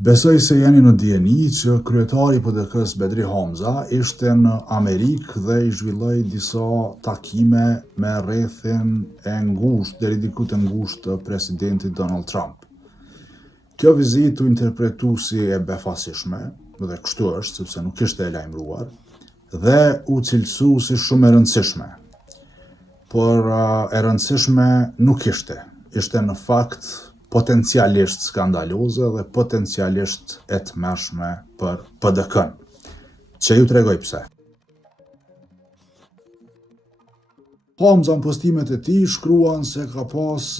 Besoj se jeni në dieni që kryetari i PDK-s Bedri Hamza ishte në Amerikë dhe i zhvilloi disa takime me rrethin e ngushtë, deri diku të ngushtë të presidentit Donald Trump. Kjo vizitë u interpretu si e befasishme, dhe kështu është, sepse nuk ishte e lajmëruar, dhe u cilësu si shumë e rëndësishme. Por e rëndësishme nuk ishte. Ishte në fakt potencialisht skandaloze dhe potencialisht e tmerrshme për PDK-n. Që ju tregoj pse. Hamza në postimet e tij shkruan se ka pas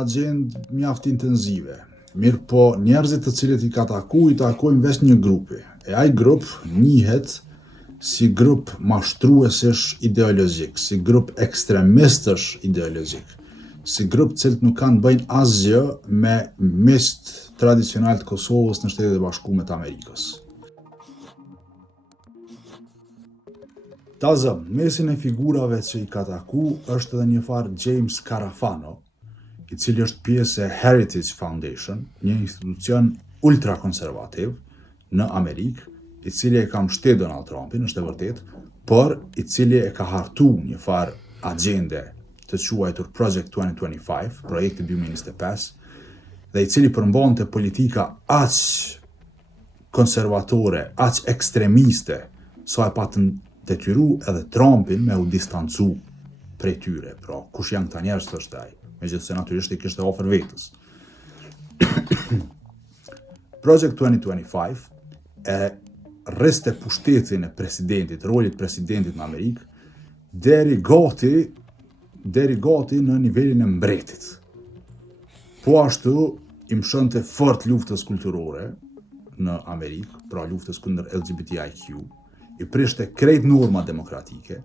agjendë mjaft intenzive. Mirë po, njerëzit të cilët i ka taku, i takojnë veç një grupi. E ai grup njihet si grup mashtruesish ideologjik, si grup ekstremistësh ideologjik, si grup cilët nuk kanë bëjnë asgjë me miqt tradicional të Kosovës në Shtetet e Bashkuara të Amerikës. Tazëm, mesin e figurave që i ka taku është edhe një farë James Carafano, i cili është pjesë e Heritage Foundation, një institucion ultrakonservativ në Amerikë, i cili e ka mbështetur Donald Trumpin, është e vërtet, por i cili e ka hartu një farë agjende të quajtur Project 2025, projekti 2025, dhe i cili përmbante politika aq konservatore, aq ekstremiste, sa e patën detyru edhe Trumpin me u distancu prej tyre. Pra, kush janë këta njerëz, thoshte ai, megjithëse natyrisht i kishte ofër vetës. Project 2025 e rriste pushtetin e presidentit, rolit presidentit në Amerikë, deri gati në nivelin e mbretit. Po ashtu i mshonte fort luftës kulturore në Amerikë, pra luftës kundër LGBTIQ, i prishte krejt norma demokratike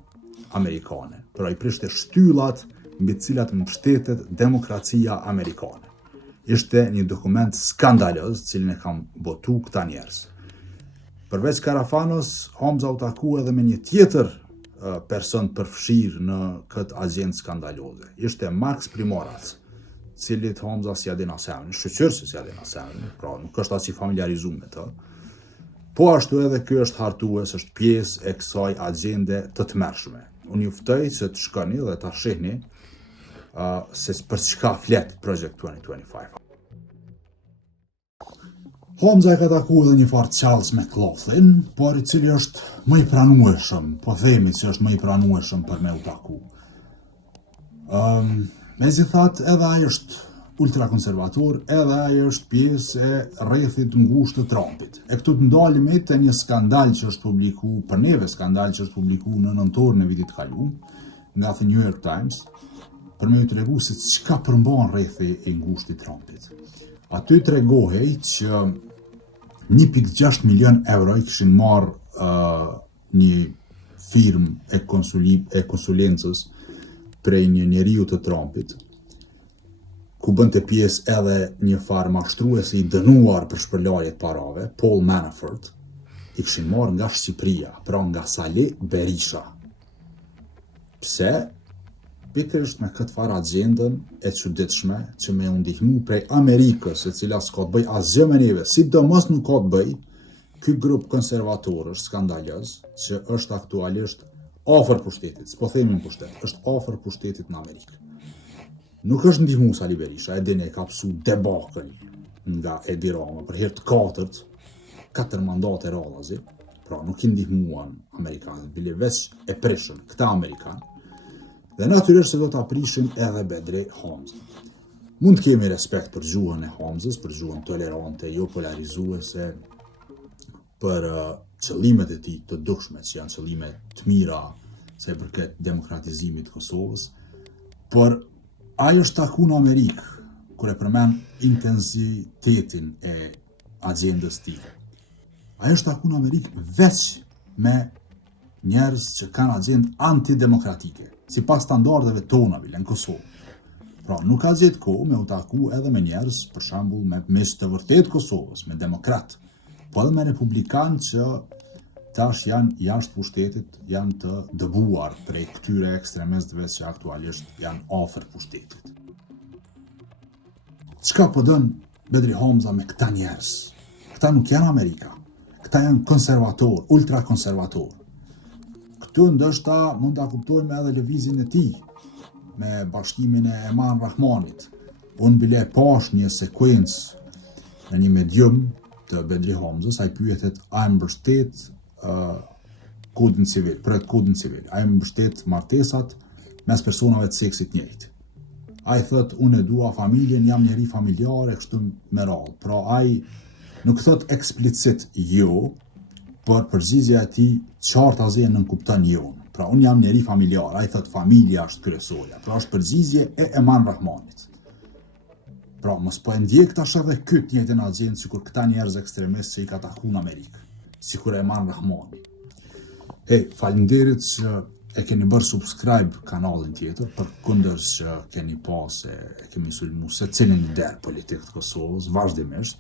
amerikane, pra i prishte shtyllat mbi të cilat mbështetet demokracia amerikane. Ishte një dokument skandaloz, cilin e kam botu këta njerëz. Përveç Carafanos, Hamza u taku edhe me një tjetër person përfshirë në këtë agjendë skandaloze. Ishte Marks Primorac, cilit Hamza si adin asemen, shqyqyrë si adin asemen, pra nuk është as i familiarizuar me të. Po ashtu edhe ky është hartues, është pjesë e kësaj agjende të tmerrshme. Unë ju ftoj që të shkoni dhe ta shihni se për çka flet Project 2025. Hamza e ka taku edhe një farë Charles McLaughlin, por i cili është më i pranueshëm, po themi që është më i pranueshëm për me u taku. Megjithatë, edhe ai është ultrakonservator, edhe ai është pjesë e rrethit të ngushtë të Trumpit. E këtu të ndalemi te një skandal që është publiku, për neve skandal që është publiku në nëntorin e vitit të kaluar, nga The New York Times, për me ju tregu se çka përmban rrethi i ngushtë i Trumpit. Aty tregohej që 1.6 milion euro i kishin marrë një firmë e konsulencës prej një njeriu të Trumpit, ku bënte pjesë edhe një farë mashtruesi i dënuar për shpërlarje të parave, Paul Manafort, i kishin marrë nga Shqipëria, pra nga Sali Berisha. Pse? Pikërisht me këtë farë agjendën e çuditshme që me u ndihmu prej Amerikës, e cila s'ka të bëj asgjë me neve, sidomos nuk ka të bëj ky grup konservatorësh skandaloz që është aktualisht afër pushtetit, s'po themi në pushtet, është afër pushtetit në Amerikë. Nuk është ndihmu Sali Berisha, e dini e ka psu debakël nga Edi Rama për herë të katërt, 4 mandate radhazi, pra nuk i ndihmuan amerikanët, bile veç e prishën këta amerikanë. Dhe natyrisht se do ta prishin edhe Bedri Hamza. Mund të kemi respekt për gjuhën e Hamzës, për gjuhën tolerante, jo polarizuese, për qëllimet e tij të dukshme, që janë qëllime të mira sa i përket demokratizimit të Kosovës, por ai është taku në Amerikë, kur e përmend intensitetin e agjendës tij. Ai është taku në Amerikë veç me njerëz që kanë agjendë antidemokratike, sipas standardeve tona bile në Kosovë. Pra, nuk ka gjetë kohë me u taku edhe me njerëz, për shembull, me miq të vërtet Kosovës, me demokrat, po edhe me republikanë që tash janë jashtë pushtetit, janë të dëbuar prej këtyre ekstremistëve që aktualisht janë afër pushtetit. Çka po don Bedri Hamza me këta njerëz? këta nuk janë Amerika. Këta janë konservator, ultrakonservator. Këtu ndoshta mund ta kuptojmë edhe lëvizjen e tij me bashkimin e Eman Rahmanit. Unë bile pash një sekuencë në një medium të Bedri Hamzës, ai pyetet a e mbështet kodin civil, projekt kodin civil, a e mbështet martesat mes personave të seksit njëjtë. Ai thot unë e dua familjen, jam njeri familjar e kështu me radhë. Pra ai nuk thot eksplicit jo, por përgjigja e tij qartë azë nënkupton jo. Pra unë jam njeri familjar, ai thot familja është kryesorja. Pra është përgjigje e Eman Rahmanit. Pra mos po e ndjek tash edhe këtë njëjtën agjend sikur këta njerëz ekstremistë që i ka taku në Amerikë, sikur Eman Rahmani. Hey, faleminderit që e keni bërë subscribe kanalin tjetër, përkundër që keni pas e kemi sulmu se cilin der politik të Kosovës, vazhdimisht,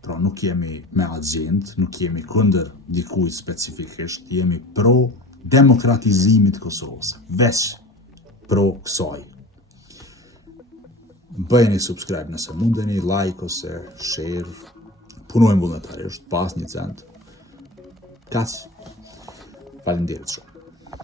pra nuk jemi me agjend, nuk jemi kundër dikujt specifikisht, jemi pro demokratizimit të Kosovës, veç pro kësaj. Bëjeni subscribe nëse mundeni, like ose share, punojmë vullnetarisht, pas një cent. Kaq, faleminderit shumë.